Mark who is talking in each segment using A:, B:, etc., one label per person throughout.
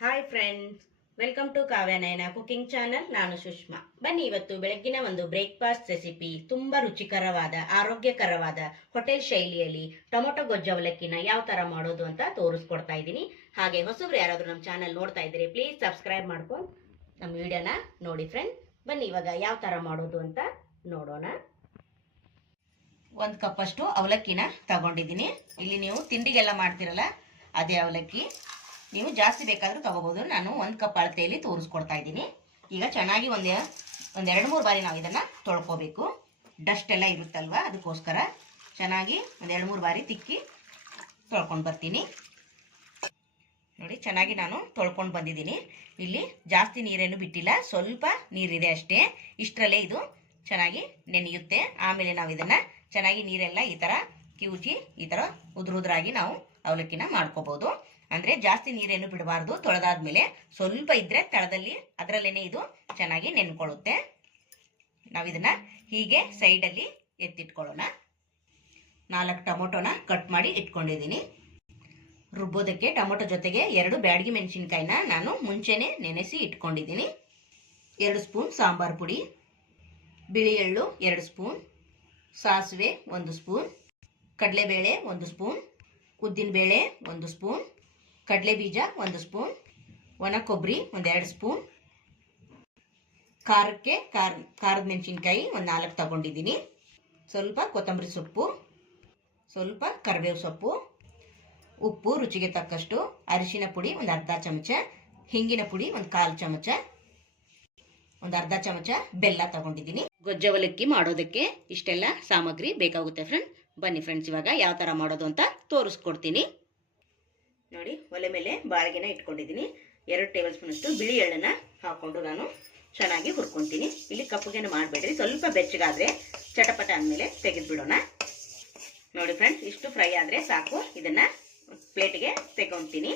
A: Hi friends welcome to Kavyanayana cooking channel ನಾನು ಸುಷ್ಮಾ. ಬನ್ನಿ ಇವತ್ತು ಬೆಳಗ್ಗಿನ ಒಂದು ಬ್ರೇಕ್ಫಾಸ್ಟ್ ರೆಸಿಪಿ ತುಂಬಾ ರುಚಿಕರವಾದ, ಆರೋಗ್ಯಕರವಾದ ಹೋಟೆಲ್ ಶೈಲಿಯಲ್ಲಿ ಟೊಮೊಟೊ ಗೊಜ್ಜು ಅವಲಕ್ಕಿನ ಯಾವ ತರ ಮಾಡೋದು ಅಂತ ತೋರಿಸ್ಕೊಡ್ತಾ ಇದ್ದೀನಿ. ಹಾಗೆ ಹೊಸಬ್ರು ಯಾರಾದರೂ ನಮ್ಮ ಚಾನಲ್ ನೋಡ್ತಾ ಇದ್ರೆ ಪ್ಲೀಸ್ ಸಬ್ಸ್ಕ್ರೈಬ್ ಮಾಡ್ಕೊಂಡು ನಮ್ಮ ವಿಡಿಯೋನ ನೋಡಿ ಫ್ರೆಂಡ್ ಬನ್ನಿ ಇವಾಗ ಯಾವ ತರ ಮಾಡೋದು ಅಂತ ನೋಡೋಣ. ಒಂದು ಕಪ್ಪಷ್ಟು ಅವಲಕ್ಕಿನ ತಗೊಂಡಿದ್ದೀನಿ. ಇಲ್ಲಿ ನೀವು ತಿಂಡಿಗೆಲ್ಲ ಮಾಡ್ತಿರಲ್ಲ, ಅದೇ ಅವಲಕ್ಕಿ. ನೀವು ಜಾಸ್ತಿ ಬೇಕಾದರೂ ತಗೋಬೋದು. ನಾನು ಒಂದು ಕಪ್ ಅಳತೆಯಲ್ಲಿ ತೋರಿಸ್ಕೊಡ್ತಾ ಇದ್ದೀನಿ. ಈಗ ಚೆನ್ನಾಗಿ ಒಂದು, ಒಂದೆರಡು, ಮೂರು ಬಾರಿ ನಾವು ಇದನ್ನು ತೊಳ್ಕೋಬೇಕು. ಡಸ್ಟ್ ಎಲ್ಲ ಇರುತ್ತಲ್ವ? ಅದಕ್ಕೋಸ್ಕರ ಚೆನ್ನಾಗಿ ಒಂದೆರಡು, ಮೂರು ಬಾರಿ ತಿಕ್ಕಿ ತೊಳ್ಕೊಂಡು ಬರ್ತೀನಿ. ನೋಡಿ, ಚೆನ್ನಾಗಿ ನಾನು ತೊಳ್ಕೊಂಡು ಬಂದಿದ್ದೀನಿ. ಇಲ್ಲಿ ಜಾಸ್ತಿ ನೀರೇನು ಬಿಟ್ಟಿಲ್ಲ. ಸ್ವಲ್ಪ ನೀರಿದೆ ಅಷ್ಟೇ. ಇಷ್ಟರಲ್ಲೇ ಇದು ಚೆನ್ನಾಗಿ ನೆನೆಯುತ್ತೆ. ಆಮೇಲೆ ನಾವು ಇದನ್ನು ಚೆನ್ನಾಗಿ ನೀರೆಲ್ಲ ಈ ಥರ ಕಿವುಚಿ, ಈ ಥರ ಉದುರುದ್ರಾಗಿ ನಾವು ಅವಲಕ್ಕಿನ ಮಾಡ್ಕೋಬೋದು. ಅಂದರೆ ಜಾಸ್ತಿ ನೀರೇನು ಬಿಡಬಾರ್ದು. ತೊಳೆದಾದ್ಮೇಲೆ ಸ್ವಲ್ಪ ಇದ್ರೆ ತಳದಲ್ಲಿ ಅದರಲ್ಲೇನೆ ಇದು ಚೆನ್ನಾಗಿ ನೆನ್ಕೊಳ್ಳುತ್ತೆ. ನಾವು ಇದನ್ನ ಹೀಗೆ ಸೈಡಲ್ಲಿ ಎತ್ತಿಟ್ಕೊಳ್ಳೋಣ. ನಾಲ್ಕು ಟೊಮೊಟೊನ ಕಟ್ ಮಾಡಿ ಇಟ್ಕೊಂಡಿದ್ದೀನಿ. ರುಬ್ಬೋದಕ್ಕೆ ಟೊಮೊಟೊ ಜೊತೆಗೆ ಎರಡು ಬ್ಯಾಡಗಿ ಮೆಣಸಿನ್ಕಾಯಿನ ನಾನು ಮುಂಚೆನೆ ನೆನೆಸಿ ಇಟ್ಕೊಂಡಿದ್ದೀನಿ. ಎರಡು ಸ್ಪೂನ್ ಸಾಂಬಾರು ಪುಡಿ, ಬಿಳಿ ಎಳ್ಳು ಎರಡು ಸ್ಪೂನ್, ಸಾಸಿವೆ ಒಂದು ಸ್ಪೂನ್, ಕಡಲೆಬೇಳೆ ಒಂದು ಸ್ಪೂನ್, ಉದ್ದಿನಬೇಳೆ ಒಂದು ಸ್ಪೂನ್ ಕಡಲೆ ಬೀಜ ಒಂದು ಸ್ಪೂನ್, ಒಣ ಕೊಬ್ಬರಿ ಒಂದೆರಡು ಸ್ಪೂನ್, ಖಾರಕ್ಕೆ ಖಾರ, ಖಾರದ ಮೆಣಸಿನ್ಕಾಯಿ ಒಂದು ನಾಲ್ಕು ತಗೊಂಡಿದ್ದೀನಿ. ಸ್ವಲ್ಪ ಕೊತ್ತಂಬರಿ ಸೊಪ್ಪು, ಸ್ವಲ್ಪ ಕರಿಬೇವು ಸೊಪ್ಪು, ಉಪ್ಪು ರುಚಿಗೆ ತಕ್ಕಷ್ಟು ಅರಿಶಿನ ಪುಡಿ ಒಂದು ಅರ್ಧ ಚಮಚ, ಹಿಂಗಿನ ಪುಡಿ ಒಂದು ಕಾಲು ಚಮಚ, ಒಂದು ಅರ್ಧ ಚಮಚ ಬೆಲ್ಲ ತಗೊಂಡಿದ್ದೀನಿ. ಗೊಜ್ಜವಲಕ್ಕಿ ಮಾಡೋದಕ್ಕೆ ಇಷ್ಟೆಲ್ಲ ಸಾಮಗ್ರಿ ಬೇಕಾಗುತ್ತೆ ಫ್ರೆಂಡ್ ಬನ್ನಿ ಫ್ರೆಂಡ್ಸ್ ಇವಾಗ ಯಾವ ಥರ ಮಾಡೋದು ಅಂತ ತೋರಿಸ್ಕೊಡ್ತೀನಿ. ನೋಡಿ, ಒಲೆ ಮೇಲೆ ಬಾಳಿಗೆನ ಇಟ್ಕೊಂಡಿದ್ದೀನಿ. ಎರಡು ಟೇಬಲ್ ಸ್ಪೂನಷ್ಟು ಬಿಳಿ ಎಳ್ಳನ್ನ ಹಾಕ್ಕೊಂಡು ನಾನು ಚೆನ್ನಾಗಿ ಹುರ್ಕೊತೀನಿ. ಇಲ್ಲಿ ಕಪ್ಪುಗೆನ ಮಾಡಬೇಡ್ರಿ. ಸ್ವಲ್ಪ ಬೆಚ್ಚಗಾದರೆ ಚಟಪಟ ಅಂದಮೇಲೆ ತೆಗೆದುಬಿಡೋಣ. ನೋಡಿ ಫ್ರೆಂಡ್ಸ್ ಇಷ್ಟು ಫ್ರೈ ಆದರೆ ಸಾಕು. ಇದನ್ನು ಪ್ಲೇಟಿಗೆ ತೆಗೊಂತೀನಿ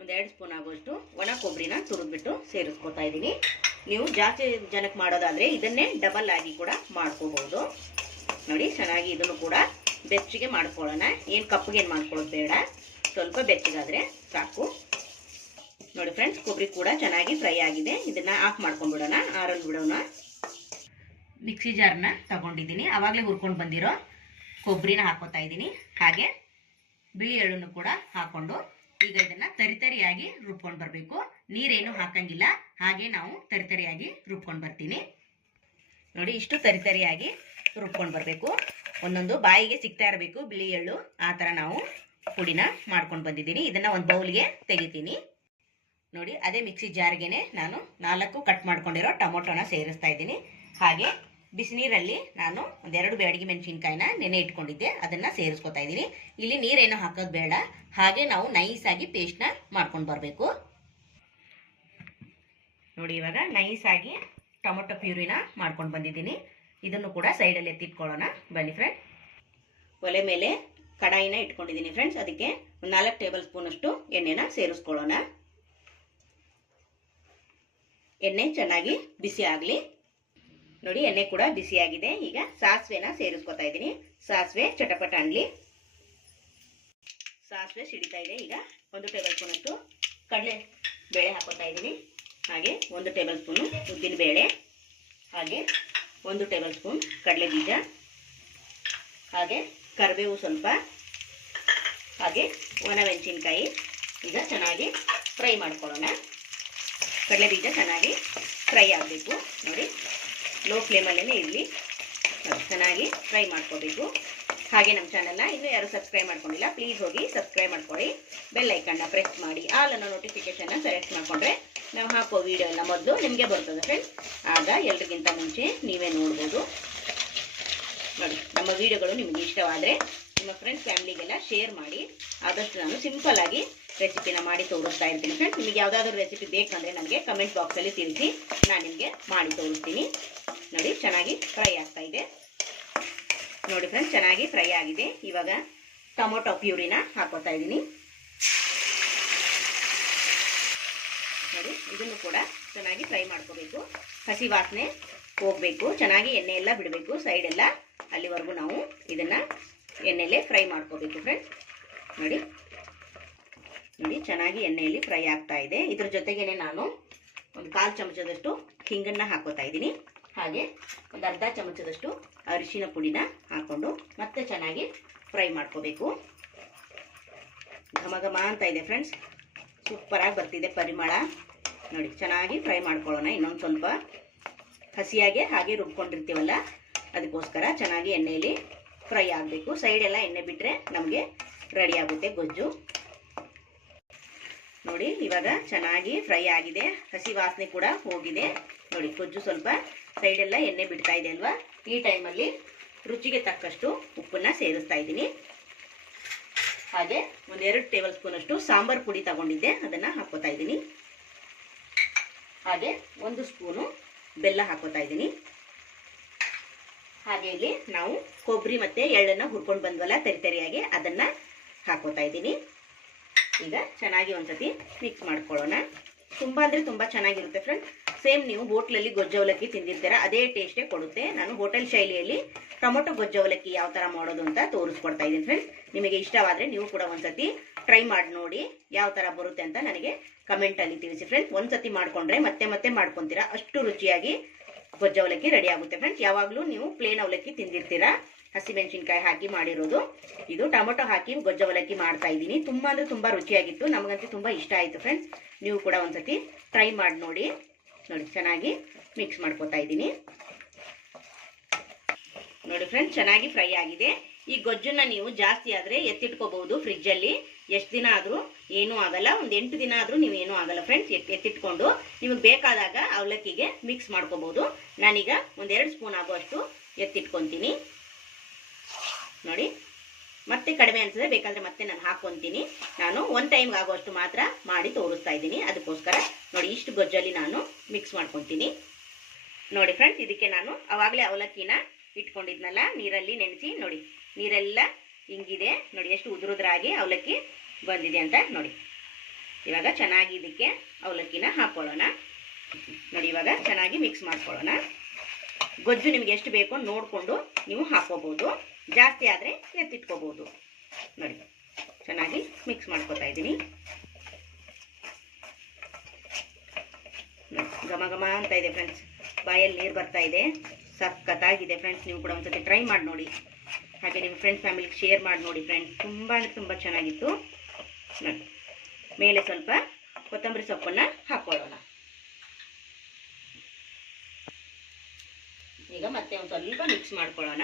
A: ಒಂದೆರಡು ಸ್ಪೂನ್ ಆಗುವಷ್ಟು ಒಣ ಕೊಬ್ಬರಿನ ತುರಿದ್ಬಿಟ್ಟು ಸೇರಿಸ್ಕೊತಾ ಇದ್ದೀನಿ. ನೀವು ಜಾಸ್ತಿ ಜನಕ್ಕೆ ಮಾಡೋದಾದರೆ ಇದನ್ನೇ ಡಬಲ್ ಆಗಿ ಕೂಡ ಮಾಡ್ಕೋಬಹುದು ನೋಡಿ, ಚೆನ್ನಾಗಿ ಇದನ್ನು ಕೂಡ ಬೆಚ್ಚಗೆ ಮಾಡ್ಕೊಳ್ಳೋಣ. ಏನು ಕಪ್ಪಗೆ ಏನು ಮಾಡ್ಕೊಳ್ಳೋದು ಬೇಡ. ಸ್ವಲ್ಪ ಬೆಚ್ಚಗಾದರೆ ಸಾಕು. ನೋಡಿ ಫ್ರೆಂಡ್ಸ್ ಕೊಬ್ಬರಿ ಕೂಡ ಚೆನ್ನಾಗಿ ಫ್ರೈ ಆಗಿದೆ. ಇದನ್ನು ಆಫ್ ಮಾಡ್ಕೊಂಡ್ಬಿಡೋಣ ಆರಲ್ಲಿ ಬಿಡೋಣ. ಮಿಕ್ಸಿ ಜಾರ್ನ ತಗೊಂಡಿದ್ದೀನಿ. ಆವಾಗಲೇ ಹುರ್ಕೊಂಡು ಬಂದಿರೋ ಕೊಬ್ಬರಿನ ಹಾಕೋತಾ ಇದ್ದೀನಿ. ಹಾಗೆ ಬಿಳಿ ಎಳ್ಳನ್ನು ಕೂಡ ಹಾಕೊಂಡು ಈಗ ಇದನ್ನ ತರಿತರಿಯಾಗಿ ರುಬ್ಕೊಂಡು ಬರಬೇಕು. ನೀರೇನು ಹಾಕಂಗಿಲ್ಲ. ಹಾಗೆ ನಾವು ತರಿತರಿಯಾಗಿ ರುಬ್ಕೊಂಡು ಬರ್ತೀನಿ. ನೋಡಿ, ಇಷ್ಟು ತರಿತರಿಯಾಗಿ ರುಬ್ಕೊಂಡು ಬರಬೇಕು. ಒಂದೊಂದು ಬಾಯಿಗೆ ಸಿಗ್ತಾ ಇರಬೇಕು ಬಿಳಿ ಎಳ್ಳು. ಆ ಥರ ನಾವು ಪುಡಿನ ಮಾಡ್ಕೊಂಡು ಬಂದಿದ್ದೀನಿ. ಇದನ್ನು ಒಂದು ಬೌಲ್ಗೆ ತೆಗಿತೀನಿ. ನೋಡಿ, ಅದೇ ಮಿಕ್ಸಿ ಜಾರ್ಗೆನೆ ನಾನು ನಾಲ್ಕು ಕಟ್ ಮಾಡ್ಕೊಂಡಿರೋ ಟೊಮೊಟೊನ ಸೇರಿಸ್ತಾ ಇದ್ದೀನಿ. ಹಾಗೆ ಬಿಸಿನೀರಲ್ಲಿ ನಾನು ಒಂದೆರಡು ಬೇಡಿಗೆ ಮೆಣಸಿನ್ಕಾಯಿನ ನೆನೆ ಇಟ್ಕೊಂಡಿದ್ದೆ. ಅದನ್ನು ಸೇರಿಸ್ಕೊತಾ ಇದ್ದೀನಿ. ಇಲ್ಲಿ ನೀರೇನು ಹಾಕೋದು ಬೇಡ. ಹಾಗೆ ನಾವು ನೈಸಾಗಿ ಪೇಸ್ಟ್ನ ಮಾಡ್ಕೊಂಡು ಬರಬೇಕು. ನೋಡಿ, ಇವಾಗ ನೈಸಾಗಿ ಟೊಮೊಟೊ ಪ್ಯೂರಿನ ಮಾಡ್ಕೊಂಡು ಬಂದಿದ್ದೀನಿ. ಇದನ್ನು ಕೂಡ ಸೈಡಲ್ಲಿ ಎತ್ತಿಟ್ಕೊಳ್ಳೋಣ. ಬನ್ನಿ ಫ್ರೆಂಡ್ ಒಲೆ ಮೇಲೆ ಕಡಾಯಿನ ಇಟ್ಕೊಂಡಿದ್ದೀನಿ ಫ್ರೆಂಡ್ಸ್ ಅದಕ್ಕೆ ನಾಲ್ಕು ಟೇಬಲ್ ಸ್ಪೂನಷ್ಟು ಎಣ್ಣೆನ ಸೇರಿಸ್ಕೊಳ್ಳೋಣ. ಎಣ್ಣೆ ಚೆನ್ನಾಗಿ ಬಿಸಿ ಆಗಲಿ. ನೋಡಿ, ಎಣ್ಣೆ ಕೂಡ ಬಿಸಿಯಾಗಿದೆ ಈಗ ಸಾಸಿವೆನ ಸೇರಿಸ್ಕೊತಾ ಇದ್ದೀನಿ. ಸಾಸಿವೆ ಚಟಪಟ ಅನ್ಲಿ ಸಾಸಿವೆ ಸಿಡಿತಾ ಇದೆ. ಈಗ ಒಂದು ಟೇಬಲ್ ಸ್ಪೂನಷ್ಟು ಕಡಲೆ ಬೇಳೆ ಹಾಕೋತಾ ಇದ್ದೀನಿ. ಹಾಗೆ ಒಂದು ಟೇಬಲ್ ಸ್ಪೂನು ಉದ್ದಿನ ಬೇಳೆ ಹಾಗೆ ಒಂದು ಟೇಬಲ್ ಸ್ಪೂನ್ ಕಡಲೆ ಬೀಜ, ಹಾಗೆ ಕರಿಬೇವು ಸ್ವಲ್ಪ, ಹಾಗೆ ಒಣ ಮೆಣಸಿನ್ಕಾಯಿ ಈಗ ಚೆನ್ನಾಗಿ ಫ್ರೈ ಮಾಡ್ಕೊಳ್ಳೋಣ. ಕಡಲೆ ಬೀಜ ಚೆನ್ನಾಗಿ ಫ್ರೈ ಆಗಬೇಕು. ನೋಡಿ ಲೋ ಫ್ಲೇಮಲ್ಲೇ ಇರಲಿ. ಚೆನ್ನಾಗಿ ಫ್ರೈ ಮಾಡ್ಕೋಬೇಕು. ಹಾಗೆ ನಮ್ಮ ಚಾನಲ್ನ ಇನ್ನೂ ಯಾರು ಸಬ್ಸ್ಕ್ರೈಬ್ ಮಾಡ್ಕೊಂಡಿಲ್ಲ ಪ್ಲೀಸ್ ಹೋಗಿ ಸಬ್ಸ್ಕ್ರೈಬ್ ಮಾಡ್ಕೊಳ್ಳಿ. ಬೆಲ್ ಐಕನ್ನ ಪ್ರೆಸ್ ಮಾಡಿ ಆಲ್ ಅನ್ನೋ ನೋಟಿಫಿಕೇಶನ್ನ ಸೆಲೆಕ್ಟ್ ಮಾಡಿಕೊಂಡ್ರೆ ನಾವು ಹಾಕೋ ವಿಡಿಯೋ ಎಲ್ಲ ಮೊದಲು ನಿಮಗೆ ಬರ್ತದೆ ಫ್ರೆಂಡ್ಸ್ ಆಗ ಎಲ್ರಿಗಿಂತ ಮುಂಚೆ ನೀವೇ ನೋಡ್ಬೋದು. ನೋಡಿ, ನಮ್ಮ ವಿಡಿಯೋಗಳು ನಿಮಗೆ ಇಷ್ಟವಾದರೆ ನಿಮ್ಮ ಫ್ರೆಂಡ್ಸ್ ಫ್ಯಾಮಿಲಿಗೆಲ್ಲ ಶೇರ್ ಮಾಡಿ, ಆದಷ್ಟು ನಾನು ಸಿಂಪಲ್ ಆಗಿ ರೆಸಿಪಿನ ಮಾಡಿ ತೋರಿಸ್ತಾ ಇರ್ತೀನಿ ಫ್ರೆಂಡ್ಸ್ ನಿಮಗೆ ಯಾವುದಾದ್ರೂ ರೆಸಿಪಿ ಬೇಕಂದರೆ ನನಗೆ ಕಮೆಂಟ್ ಬಾಕ್ಸಲ್ಲಿ ತಿಳಿಸಿ, ನಾನು ನಿಮಗೆ ಮಾಡಿ ತೋರಿಸ್ತೀನಿ. ನೋಡಿ, ಚೆನ್ನಾಗಿ ಫ್ರೈ ಆಗ್ತಾ ಇದೆ. ನೋಡಿ ಫ್ರೆಂಡ್ಸ್ ಚೆನ್ನಾಗಿ ಫ್ರೈ ಆಗಿದೆ. ಇವಾಗ ಟೊಮೊಟೊ ಪ್ಯೂರಿನ ಹಾಕೋತಾ ಇದ್ದೀನಿ. ನೋಡಿ, ಇದನ್ನು ಕೂಡ ಚೆನ್ನಾಗಿ ಫ್ರೈ ಮಾಡ್ಕೋಬೇಕು. ಹಸಿ ವಾಸನೆ ಹೋಗಬೇಕು. ಚೆನ್ನಾಗಿ ಎಣ್ಣೆ ಎಲ್ಲ ಬಿಡಬೇಕು. ಸೈಡ್ ಎಲ್ಲ ಅಲ್ಲಿವರೆಗೂ ನಾವು ಇದನ್ನು ಎಣ್ಣೆಯಲ್ಲೇ ಫ್ರೈ ಮಾಡ್ಕೋಬೇಕು ಫ್ರೆಂಡ್ಸ್ ನೋಡಿ. ನೋಡಿ, ಚೆನ್ನಾಗಿ ಎಣ್ಣೆಯಲ್ಲಿ ಫ್ರೈ ಆಗ್ತಾ ಇದೆ. ಇದ್ರ ಜೊತೆಗೇನೆ ನಾನು ಒಂದು ಕಾಲು ಚಮಚದಷ್ಟು ಹಿಂಗನ್ನ ಹಾಕೋತಾ ಇದ್ದೀನಿ. ಹಾಗೆ ಒಂದು ಅರ್ಧ ಚಮಚದಷ್ಟು ಅರಿಶಿನ ಪುಡಿನ ಹಾಕೊಂಡು ಮತ್ತೆ ಚೆನ್ನಾಗಿ ಫ್ರೈ ಮಾಡ್ಕೋಬೇಕು. ಘಮ ಘಮ ಅಂತ ಇದೆ ಫ್ರೆಂಡ್ಸ್ ಸೂಪರಾಗಿ ಬರ್ತಿದೆ ಪರಿಮಳ. ನೋಡಿ, ಚೆನ್ನಾಗಿ ಫ್ರೈ ಮಾಡ್ಕೊಳ್ಳೋಣ. ಇನ್ನೊಂದು ಸ್ವಲ್ಪ ಹಸಿಯಾಗೆ ಹಾಗೆ ರುಬ್ಕೊಂಡಿರ್ತೀವಲ್ಲ, ಅದಕ್ಕೋಸ್ಕರ ಚೆನ್ನಾಗಿ ಎಣ್ಣೆಯಲ್ಲಿ ಫ್ರೈ ಆಗಬೇಕು. ಸೈಡೆಲ್ಲ ಎಣ್ಣೆ ಬಿಟ್ಟರೆ ನಮಗೆ ರೆಡಿ ಆಗುತ್ತೆ ಗೊಜ್ಜು. ನೋಡಿ, ಇವಾಗ ಚೆನ್ನಾಗಿ ಫ್ರೈ ಆಗಿದೆ. ಹಸಿ ವಾಸನೆ ಕೂಡ ಹೋಗಿದೆ. ನೋಡಿ ಕೊಜ್ಜು ಸ್ವಲ್ಪ ಸೈಡೆಲ್ಲ ಎಣ್ಣೆ ಬಿಡ್ತಾ ಇದೆ ಅಲ್ವಾ? ಈ ಟೈಮಲ್ಲಿ ರುಚಿಗೆ ತಕ್ಕಷ್ಟು ಉಪ್ಪನ್ನ ಸೇರಿಸ್ತಾ ಇದ್ದೀನಿ. ಹಾಗೆ ಒಂದೆರಡು ಟೇಬಲ್ ಸ್ಪೂನ್ ಅಷ್ಟು ಸಾಂಬಾರ್ ಪುಡಿ ತಗೊಂಡಿದ್ದೆ. ಅದನ್ನ ಹಾಕೋತಾ ಇದ್ದೀನಿ. ಹಾಗೆ ಒಂದು ಸ್ಪೂನು ಬೆಲ್ಲ ಹಾಕೋತಾ ಇದ್ದೀನಿ. ಹಾಗೆ ಇಲ್ಲಿ ನಾವು ಕೊಬ್ಬರಿ ಮತ್ತೆ ಎಳ್ಳನ್ನ ಹುರ್ಕೊಂಡು ಬಂದ್ವಲ್ಲ, ತೆರಿ ತೆರಿಯಾಗಿ ಅದನ್ನ ಹಾಕೋತಾ ಇದ್ದೀನಿ. ಈಗ ಚೆನ್ನಾಗಿ ಒಂದ್ಸತಿ ಮಿಕ್ಸ್ ಮಾಡ್ಕೊಳ್ಳೋಣ. ತುಂಬ ಅಂದರೆ ತುಂಬ ಚೆನ್ನಾಗಿರುತ್ತೆ ಫ್ರೆಂಡ್ಸ್ ಸೇಮ್ ನೀವು ಹೋಟ್ಲಲ್ಲಿ ಗೊಜ್ಜವಲಕ್ಕಿ ತಿಂದಿರ್ತೀರಾ, ಅದೇ ಟೇಸ್ಟೇ ಕೊಡುತ್ತೆ. ನಾನು ಹೋಟೆಲ್ ಶೈಲಿಯಲ್ಲಿ ಟೊಮೊಟೊ ಗೊಜ್ಜವಲಕ್ಕಿ ಯಾವ ಥರ ಮಾಡೋದು ಅಂತ ತೋರಿಸ್ಕೊಡ್ತಾ ಇದ್ದೀನಿ ಫ್ರೆಂಡ್ಸ್ ನಿಮಗೆ ಇಷ್ಟವಾದರೆ ನೀವು ಕೂಡ ಒಂದ್ಸತಿ ಟ್ರೈ ಮಾಡಿ ನೋಡಿ ಯಾವ ಥರ ಬರುತ್ತೆ ಅಂತ ನನಗೆ ಕಮೆಂಟಲ್ಲಿ ತಿಳಿಸಿ ಫ್ರೆಂಡ್ಸ್ ಒಂದ್ಸತಿ ಮಾಡ್ಕೊಂಡ್ರೆ ಮತ್ತೆ ಮತ್ತೆ ಮಾಡ್ಕೊತೀರಾ. ಅಷ್ಟು ರುಚಿಯಾಗಿ ಗೊಜ್ಜವಲಕ್ಕಿ ರೆಡಿ ಆಗುತ್ತೆ ಫ್ರೆಂಡ್ಸ್ ಯಾವಾಗಲೂ ನೀವು ಪ್ಲೇನ್ ಅವಲಕ್ಕಿ ತಿಂದಿರ್ತೀರಾ. ಹಸಿಮೆಣಸಿನ್ಕಾಯಿ ಹಾಕಿ ಮಾಡಿರೋದು. ಇದು ಟೊಮೊಟೊ ಹಾಕಿ ಗೊಜ್ಜು ಅವಲಕ್ಕಿ ಮಾಡ್ತಾ ಇದ್ದೀನಿ. ತುಂಬ ಅಂದರೆ ತುಂಬ ರುಚಿಯಾಗಿತ್ತು. ನಮಗಂತೂ ತುಂಬ ಇಷ್ಟ ಆಯಿತು ಫ್ರೆಂಡ್ಸ್ ನೀವು ಕೂಡ ಒಂದ್ಸತಿ ಟ್ರೈ ಮಾಡಿ ನೋಡಿ. ನೋಡಿ, ಚೆನ್ನಾಗಿ ಮಿಕ್ಸ್ ಮಾಡ್ಕೊತಾ ಇದ್ದೀನಿ. ನೋಡಿ ಫ್ರೆಂಡ್ಸ್ ಚೆನ್ನಾಗಿ ಫ್ರೈ ಆಗಿದೆ. ಈ ಗೊಜ್ಜನ್ನ ನೀವು ಜಾಸ್ತಿ ಆದರೆ ಎತ್ತಿಟ್ಕೋಬಹುದು ಫ್ರಿಜ್ಜಲ್ಲಿ ಎಷ್ಟು ದಿನ ಆದರೂ ಏನೂ ಆಗಲ್ಲ. ಒಂದು ಎಂಟು ದಿನ ಆದರೂ ನೀವು ಏನೂ ಆಗಲ್ಲ ಫ್ರೆಂಡ್ಸ್ ಎತ್ತಿಟ್ಕೊಂಡು ನಿಮಗೆ ಬೇಕಾದಾಗ ಅವಲಕ್ಕಿಗೆ ಮಿಕ್ಸ್ ಮಾಡ್ಕೋಬಹುದು. ನಾನೀಗ ಒಂದೆರಡು ಸ್ಪೂನ್ ಆಗುವಷ್ಟು ಎತ್ತಿಟ್ಕೊತೀನಿ. ನೋಡಿ. ಮತ್ತೆ ಕಡಿಮೆ ಅನ್ಸಿದ್ರೆ ಬೇಕಾದ್ರೆ ಮತ್ತೆ ನಾನು ಹಾಕೊಂತೀನಿ. ನಾನು ಒನ್ ಟೈಮ್ಗೆ ಆಗುವಷ್ಟು ಮಾತ್ರ ಮಾಡಿ ತೋರಿಸ್ತಾ ಇದ್ದೀನಿ. ಅದಕ್ಕೋಸ್ಕರ ನೋಡಿ ಇಷ್ಟು ಗೊಜ್ಜಲ್ಲಿ ನಾನು ಮಿಕ್ಸ್ ಮಾಡ್ಕೊತೀನಿ. ನೋಡಿ ಫ್ರೆಂಡ್ಸ್ ಇದಕ್ಕೆ ನಾನು ಅವಾಗಲೇ ಅವಲಕ್ಕಿನ ಇಟ್ಕೊಂಡಿದ್ನಲ್ಲ, ನೀರಲ್ಲಿ ನೆನೆಸಿ ನೋಡಿ. ನೀರೆಲ್ಲ ಹಿಂಗಿದೆ ನೋಡಿ ಎಷ್ಟು ಉದುರುದ್ರಾಗಿ ಅವಲಕ್ಕಿ ಬಂದಿದೆ ಅಂತ ನೋಡಿ. ಇವಾಗ ಚೆನ್ನಾಗಿ ಇದಕ್ಕೆ ಅವಲಕ್ಕಿನ ಹಾಕೊಳ್ಳೋಣ. ನೋಡಿ ಇವಾಗ ಚೆನ್ನಾಗಿ ಮಿಕ್ಸ್ ಮಾಡ್ಕೊಳ್ಳೋಣ. ಗೊಜ್ಜು ನಿಮ್ಗೆ ಎಷ್ಟು ಬೇಕೋ ನೋಡಿಕೊಂಡು ನೀವು ಹಾಕೋಬಹುದು ಜಾಸ್ತಿ ಆದರೆ ಎತ್ತಿಟ್ಕೋಬೋದು ನೋಡಿ, ಚೆನ್ನಾಗಿ ಮಿಕ್ಸ್ ಮಾಡ್ಕೊತಾ ಇದ್ದೀನಿ. ಘಮ ಘಮ ಅಂತ ಇದೆ ಫ್ರೆಂಡ್ಸ್ ಬಾಯಲ್ಲಿ ನೀರು ಬರ್ತಾ ಇದೆ. ಸಖತ್ತಾಗಿದೆ ಫ್ರೆಂಡ್ಸ್ ನೀವು ಕೂಡ ಒಂದ್ಸತಿ ಟ್ರೈ ಮಾಡಿ ನೋಡಿ. ಹಾಗೆ ನಿಮ್ಮ ಫ್ರೆಂಡ್ಸ್ ಫ್ಯಾಮಿಲಿಗೆ ಶೇರ್ ಮಾಡಿ ನೋಡಿ ಫ್ರೆಂಡ್ಸ್ ತುಂಬ ಅಂದರೆ ತುಂಬ ಚೆನ್ನಾಗಿತ್ತು. ನೋಡಿ, ಮೇಲೆ ಸ್ವಲ್ಪ ಕೊತ್ತಂಬರಿ ಸೊಪ್ಪನ್ನು ಹಾಕ್ಕೊಳ್ಳೋಣ ಈಗ ಮತ್ತೆ ಒಂದು ಸ್ವಲ್ಪ ಮಿಕ್ಸ್ ಮಾಡ್ಕೊಳ್ಳೋಣ.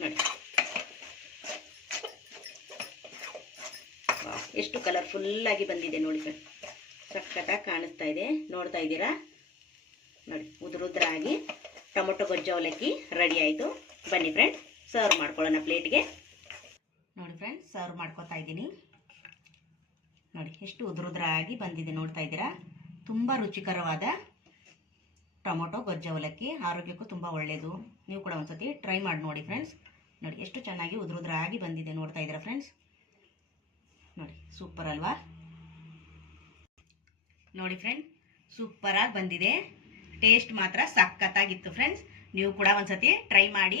A: ನೋಡಿ. ಎಷ್ಟು ಕಲರ್ಫುಲ್ಲಾಗಿ ಬಂದಿದೆ ನೋಡಿ ಫ್ರೆಂಡ್ ಸಖತ್ತಾಗಿ ಕಾಣಿಸ್ತಾ ಇದೆ. ನೋಡ್ತಾ ಇದ್ದೀರಾ? ನೋಡಿ, ಉದುರುದ್ರಾಗಿ ಟೊಮೊಟೊ ಗೊಜ್ಜು ಅವಲಕ್ಕಿ ರೆಡಿ ಆಯಿತು. ಬನ್ನಿ ಫ್ರೆಂಡ್ ಸರ್ವ್ ಮಾಡ್ಕೊಳ್ಳೋಣ ಪ್ಲೇಟ್ಗೆ ನೋಡಿ ಫ್ರೆಂಡ್ ಸರ್ವ್ ಮಾಡ್ಕೊತಾ ಇದ್ದೀನಿ. ನೋಡಿ, ಎಷ್ಟು ಉದುರುದ್ರಾಗಿ ಬಂದಿದೆ, ನೋಡ್ತಾ ಇದ್ದೀರಾ? ತುಂಬ ರುಚಿಕರವಾದ ಟೊಮೊಟೊ, ಗೊಜ್ಜು, ಅವಲಕ್ಕಿ ಆರೋಗ್ಯಕ್ಕೂ ತುಂಬ ಒಳ್ಳೆಯದು ನೀವು ಕೂಡ ಒಂದ್ಸತಿ ಟ್ರೈ ಮಾಡಿ ನೋಡಿ ಫ್ರೆಂಡ್ಸ್ ನೋಡಿ, ಎಷ್ಟು ಚೆನ್ನಾಗಿ ಉದುರುದ್ರಾಗಿ ಬಂದಿದೆ ನೋಡ್ತಾ ಇದ್ದೀರಾ ಫ್ರೆಂಡ್ಸ್ ನೋಡಿ ಸೂಪರ್ ಅಲ್ವಾ? ನೋಡಿ ಫ್ರೆಂಡ್ ಸೂಪರಾಗಿ ಬಂದಿದೆ. ಟೇಸ್ಟ್ ಮಾತ್ರ ಸಖತ್ತಾಗಿತ್ತು ಫ್ರೆಂಡ್ಸ್ ನೀವು ಕೂಡ ಒಂದ್ಸತಿ ಟ್ರೈ ಮಾಡಿ.